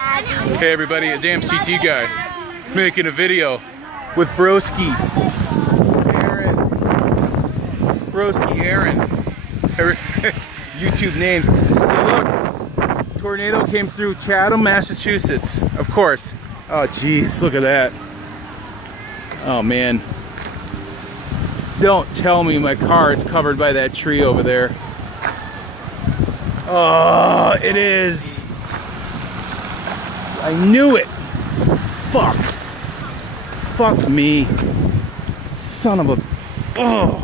Hey everybody, a damn CT guy making a video with Broski Aaron. YouTube names. So look, tornado came through Chatham, Massachusetts. Of course. Oh geez, look at that. Oh man. Don't tell me my car is covered by that tree over there. Oh, it is. I knew it. Fuck. Fuck me. Son of a... Oh.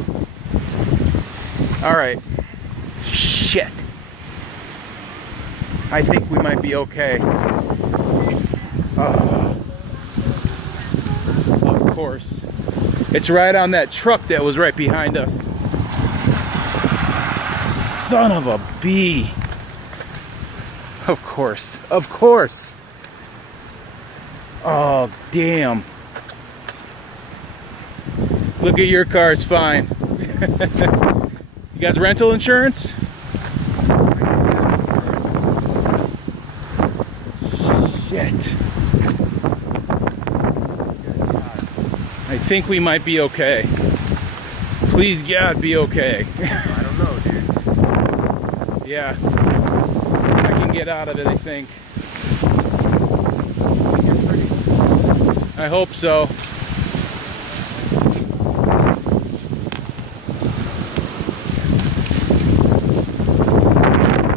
Alright. Shit. I think we might be okay. Of course. It's right on that truck that was right behind us. Son of a bee. Of course. Of course. Oh, damn. Look at your car, it's fine. You got the rental insurance? Shit. I think we might be okay. Please, God, be okay. I don't know, dude. Yeah. I can get out of it, I think. I hope so.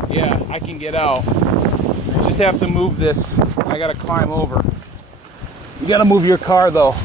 Yeah, I can get out. Just have to move this. I gotta climb over. You gotta move your car though.